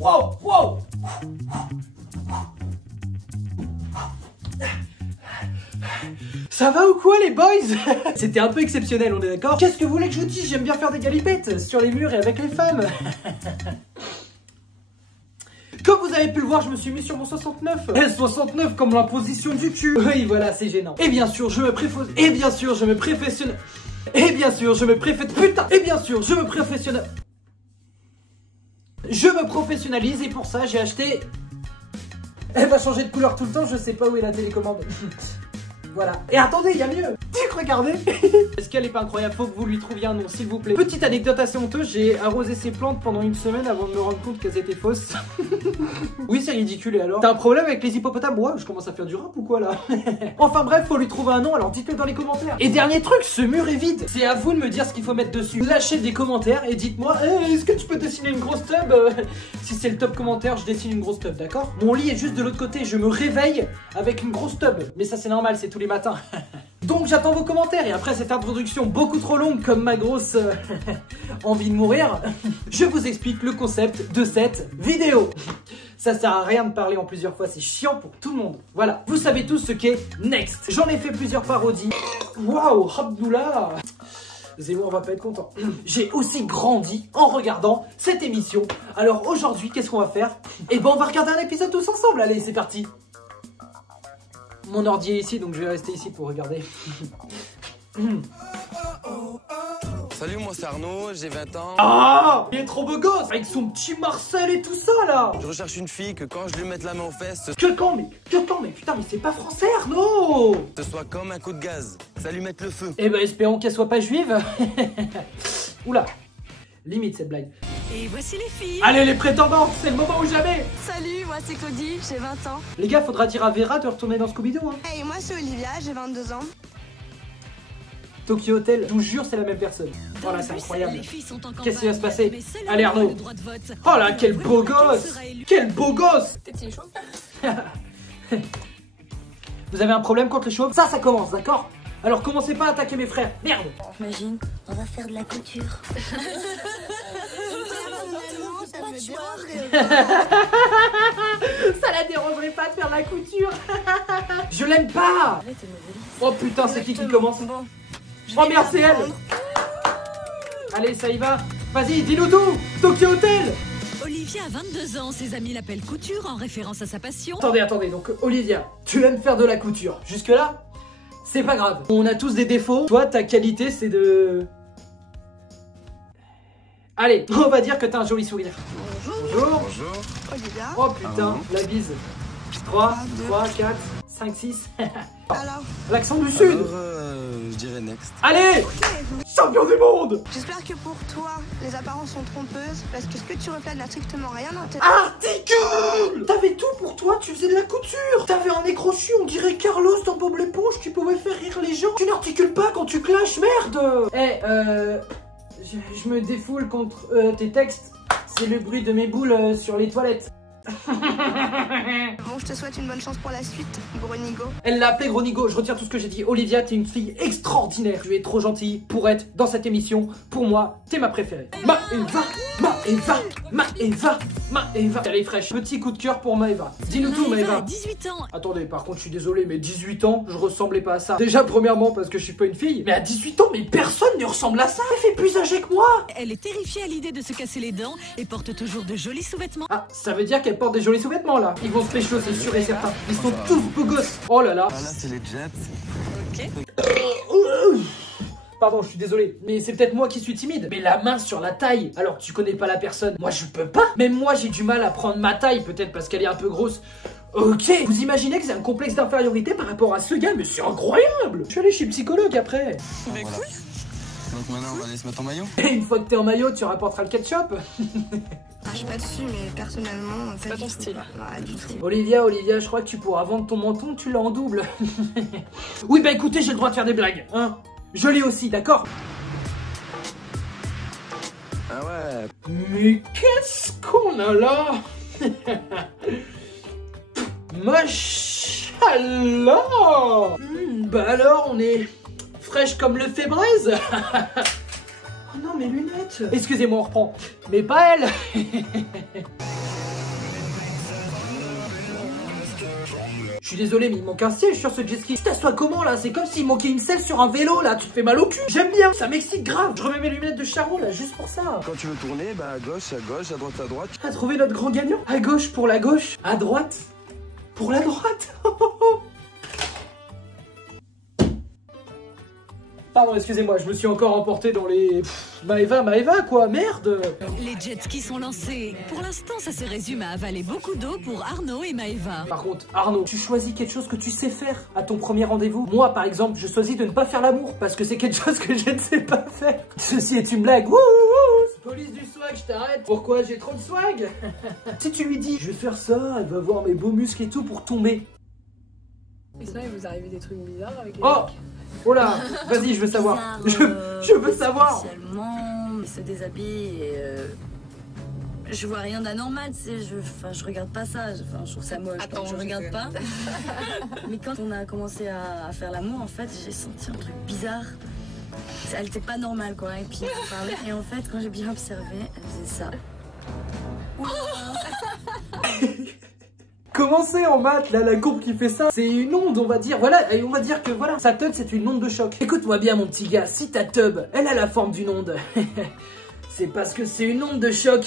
Wow, wow. Ça va ou quoi les boys? C'était un peu exceptionnel, on est d'accord? Qu'est-ce que vous voulez que je vous dise? J'aime bien faire des galipettes sur les murs et avec les femmes. Comme vous avez pu le voir, je me suis mis sur mon 69. 69 comme la position du cul. Oui, voilà, c'est gênant. Et bien sûr, je me préfose. Et bien sûr, je me préfessionnel. Et bien sûr, je me préfesse. Putain. Et bien sûr, je me préfessionnel. Je me professionnalise et pour ça, j'ai acheté. Elle va changer de couleur tout le temps, je sais pas où est la télécommande. Voilà. Et attendez, il y a mieux. Regardez. Est-ce qu'elle est pas incroyable? Faut que vous lui trouviez un nom, s'il vous plaît. Petite anecdote assez honteuse, j'ai arrosé ces plantes pendant une semaine avant de me rendre compte qu'elles étaient fausses. Oui, c'est ridicule, et alors? T'as un problème avec les hippopotames? Ouais, je commence à faire du rap ou quoi là? Enfin bref, faut lui trouver un nom, alors dites-le dans les commentaires. Et dernier truc, ce mur est vide. C'est à vous de me dire ce qu'il faut mettre dessus. Lâchez des commentaires et dites-moi, hey, est-ce que tu peux dessiner une grosse tub? Si c'est le top commentaire, je dessine une grosse tub, d'accord? Mon lit est juste de l'autre côté, je me réveille avec une grosse tub. Mais ça c'est normal, c'est tous les matins. Donc j'attends vos commentaires et après cette introduction beaucoup trop longue comme ma grosse envie de mourir, je vous explique le concept de cette vidéo. Ça sert à rien de parler en plusieurs fois, c'est chiant pour tout le monde. Voilà, vous savez tous ce qu'est Next. J'en ai fait plusieurs parodies. Waouh, Abdullah. Zemmour va pas être content. J'ai aussi grandi en regardant cette émission. Alors aujourd'hui, qu'est-ce qu'on va faire? Eh ben on va regarder un épisode tous ensemble, allez c'est parti. Mon ordi est ici, donc je vais rester ici pour regarder. Salut, moi c'est Arnaud, j'ai 20 ans. Ah, il est trop beau gosse, avec son petit Marcel et tout ça là. Je recherche une fille que quand je lui mette la main aux fesses, Que quand, mais putain, mais c'est pas français Arnaud. ce soit comme un coup de gaz, ça lui mette le feu. Eh ben espérons qu'elle soit pas juive. Oula, limite cette blague. Et voici les filles. Allez les prétendantes, c'est le moment ou jamais. Salut, moi c'est Claudie, j'ai 20 ans. Les gars, faudra dire à Vera de retourner dans Scooby-Doo hein. Hey, moi c'est Olivia, j'ai 22 ans. Tokyo Hotel, je vous jure c'est la même personne. Oh là c'est incroyable. Qu'est-ce qui va se passer? Allez Arnaud. Oh là quel beau gosse. Quel beau gosse. Vous avez un problème contre les chauves? Ça commence, d'accord? Alors commencez pas à attaquer mes frères. Merde. Imagine, on va faire de la couture. Ça la dérangerait pas de faire de la couture. Je l'aime pas. Oh putain, c'est qui commence? Oh merde, c'est elle. Allez, ça y va. Vas-y, dis-nous tout. Tokyo Hotel. Olivia a 22 ans, ses amis l'appellent couture en référence à sa passion. Attendez, donc Olivia, tu aimes faire de la couture. Jusque là, c'est pas grave. On a tous des défauts. Toi, ta qualité, c'est de... Allez, on va dire que t'as un joli sourire. Bonjour. Bonjour. Olivia. Oh putain, la bise. 3, 4, 5, 6. Alors, L'accent du sud. Alors, je dirais next. Allez, champion du monde. J'espère que pour toi, les apparences sont trompeuses, parce que ce que tu reflètes n'a strictement rien dans tes... Articule. T'avais tout pour toi, tu faisais de la couture. T'avais un nez crochu, on dirait Carlos dans Bob l'éponge, tu pouvais faire rire les gens. Tu n'articules pas quand tu clashes, merde. Eh, je me défoule contre tes textes. C'est le bruit de mes boules sur les toilettes. Bon, je te souhaite une bonne chance pour la suite, Gronigo. Elle l'a appelé Gronigo, je retire tout ce que j'ai dit. Olivia, t'es une fille extraordinaire. Tu es trop gentille pour être dans cette émission. Pour moi, t'es ma préférée. Maëva. Elle est fraîche. Petit coup de cœur pour Maëva. Dis-nous tout, Maëva Maëva. a 18 ans. Attendez, par contre, je suis désolé, mais 18 ans, je ressemblais pas à ça. Déjà, premièrement, parce que je suis pas une fille. Mais à 18 ans, mais personne ne ressemble à ça. Elle fait plus âgée que moi. Elle est terrifiée à l'idée de se casser les dents et porte toujours de jolis sous-vêtements. Ah, ça veut dire qu'elle porte des jolis sous-vêtements, là. Ils vont se pécho, c'est sûr et certain. Ils sont tous beaux gosses. Oh là là. Ah là, c'est les jets. Ok. Pardon, je suis désolé, mais c'est peut-être moi qui suis timide. Mais la main sur la taille, alors que tu connais pas la personne. Moi, je peux pas. Même moi, j'ai du mal à prendre ma taille, peut-être parce qu'elle est un peu grosse. Ok, vous imaginez que c'est un complexe d'infériorité par rapport à ce gars, mais c'est incroyable. Je suis allé chez le psychologue après. Voilà. Donc maintenant, on va aller se mettre en maillot. Et une fois que t'es en maillot, tu rapporteras le ketchup. Je suis pas dessus, mais personnellement, c'est pas ton style. Ouais, du tout. Olivia, je crois que tu pourras vendre ton menton, tu l'as en double. Oui, bah écoutez, j'ai le droit de faire des blagues, hein. Je l'ai aussi, d'accord? Ah ouais. Mais qu'est-ce qu'on a là? Machallah. Bah alors, on est fraîche comme le fébraise. Oh non, mes lunettes. Excusez-moi, on reprend. Mais pas elle. Je suis désolé, mais il manque un siège sur ce jet ski. Tu t'assois comment là? C'est comme s'il manquait une selle sur un vélo là. Tu te fais mal au cul. J'aime bien, ça m'excite grave. Je remets mes lunettes de charron là juste pour ça. Quand tu veux tourner, bah à gauche, à droite, à droite. À trouver notre grand gagnant. À gauche pour la gauche, à droite pour la droite. Pardon, excusez-moi, je me suis encore emporté dans les... Maëva quoi, merde. Les jet skis sont lancés. Pour l'instant, ça se résume à avaler beaucoup d'eau pour Arnaud et Maëva. Par contre, Arnaud, tu choisis quelque chose que tu sais faire à ton premier rendez-vous. Moi, par exemple, je choisis de ne pas faire l'amour parce que c'est quelque chose que je ne sais pas faire. Ceci est une blague. Wouhou. Police du swag, je t'arrête. Pourquoi j'ai trop de swag? Si tu lui dis, je vais faire ça, elle va voir mes beaux muscles et tout pour tomber. Et sinon, il vous arrive des trucs bizarres avec les Oh mecs? Oh là, vas-y, je veux savoir. Je veux savoir. Spécialement, il se déshabille et je vois rien d'anormal, tu sais, je regarde pas ça, je trouve ça moche, Attends, je regarde pas. Mais quand on a commencé à faire l'amour, en fait, j'ai senti un truc bizarre. Elle était pas normale, quoi, et puis on parlait, et en fait, quand j'ai bien observé, elle faisait ça. Comment c'est en maths, là, la courbe qui fait ça? C'est une onde, on va dire. Voilà, et on va dire que voilà, sa tub, c'est une onde de choc. Écoute-moi bien, mon petit gars, si ta tub, elle a la forme d'une onde, c'est parce que c'est une onde de choc.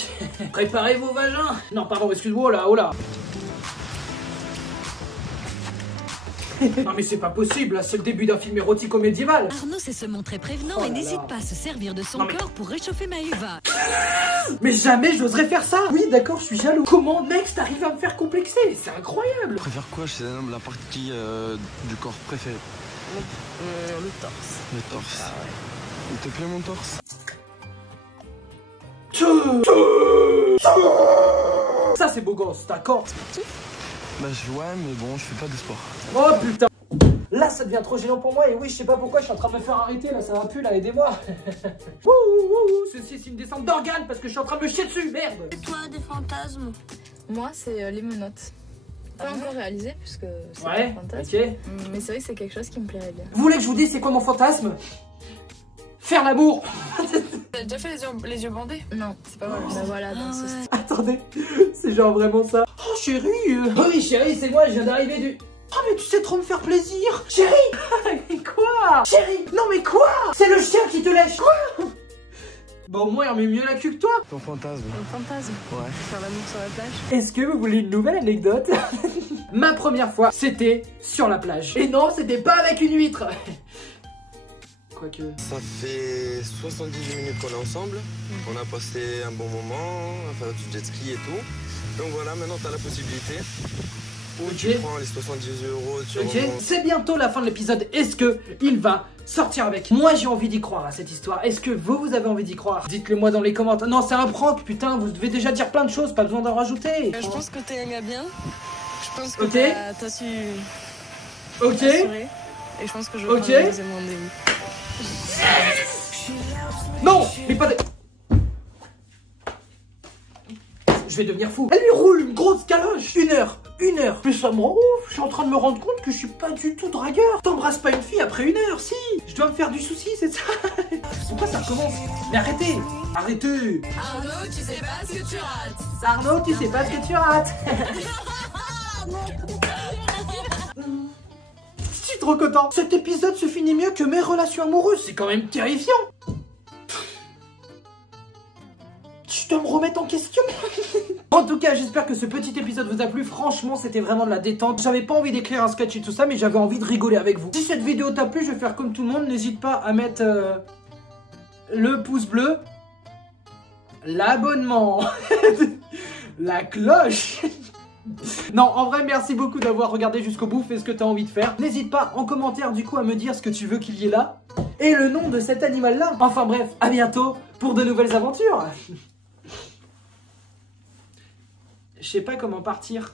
Préparez vos vagins. Non, pardon, excuse-moi, oh là. Non mais c'est pas possible, là, c'est le début d'un film érotico-médiéval. Arnaud sait se montrer prévenant et n'hésite pas à se servir de son corps pour réchauffer Maëva. Mais jamais j'oserais faire ça. Oui, d'accord, je suis jaloux. Comment, mec, t'arrives à me faire complexer? C'est incroyable. Tu préfères quoi chez un homme, la partie du corps préférée? Le torse. Le torse. Ah ouais. Il te plaît mon torse? Ça c'est beau gosse, d'accord? Bah je vois, mais bon, je fais pas de sport. Oh putain. Là ça devient trop gênant pour moi et oui je sais pas pourquoi je suis en train de me faire arrêter là, ça va plus là, aidez-moi. Ceci c'est une descente d'organes parce que je suis en train de me chier dessus, merde. Et toi, des fantasmes? Moi, c'est les menottes. Pas encore réalisé, puisque c'est Ouais, un fantasme. ok. Mais c'est vrai que c'est quelque chose qui me plairait bien. Vous voulez que je vous dise c'est quoi mon fantasme? Faire l'amour. T'as déjà fait les yeux bandés? Non, c'est pas mal. Bah voilà, dans ce style. Attendez, c'est genre vraiment ça. Oh chérie. Oui chérie, c'est moi, je viens d'arriver du... Oh mais tu sais trop me faire plaisir. Chérie. Mais quoi? Chérie. Non mais quoi? C'est le chien qui te lèche. Quoi? Bon moi il remet mieux la queue que toi. Ton fantasme? Un fantasme? Ouais. Faire l'amour sur la plage? Est-ce que vous voulez une nouvelle anecdote? Ma première fois, c'était sur la plage. Et non, c'était pas avec une huître. Quoique... Ça fait 78 minutes qu'on est ensemble. On a passé un bon moment à faire du jet ski et tout. Donc voilà, maintenant tu as la possibilité. Ou tu prends les 70 €, tu remontes. C'est bientôt la fin de l'épisode. Est-ce que il va sortir avec? Moi j'ai envie d'y croire à cette histoire. Est-ce que vous avez envie d'y croire? Dites-le moi dans les commentaires. Non c'est un prank putain, vous devez déjà dire plein de choses, pas besoin d'en rajouter. Je pense que t'es un gars bien. Je pense que Ok. t'as su Ok. assurer. Et je pense que je vais Ok. prendre un deuxième rendez-vous. Non, mais pas de... Je vais devenir fou. Elle lui roule une grosse caloche. Une heure. Mais ça me rend ouf. Je suis en train de me rendre compte que je suis pas du tout dragueur. T'embrasses pas une fille après 1 heure, si. Je dois me faire du souci, c'est ça. Pourquoi ça recommence? Mais arrêtez. Arrêtez. Arnaud, tu sais pas ce que tu rates. Arnaud, tu sais pas ce que tu rates. Je suis trop content. Cet épisode se finit mieux que mes relations amoureuses. C'est quand même terrifiant. Je dois me remettre en question. En tout cas, j'espère que ce petit épisode vous a plu. Franchement, c'était vraiment de la détente. J'avais pas envie d'écrire un sketch et tout ça, mais j'avais envie de rigoler avec vous. Si cette vidéo t'a plu, je vais faire comme tout le monde. N'hésite pas à mettre le pouce bleu, l'abonnement, la cloche. Non, en vrai, merci beaucoup d'avoir regardé jusqu'au bout. Fais ce que t'as envie de faire. N'hésite pas en commentaire du coup à me dire ce que tu veux qu'il y ait là et le nom de cet animal là. Enfin bref, à bientôt pour de nouvelles aventures. Je sais pas comment partir.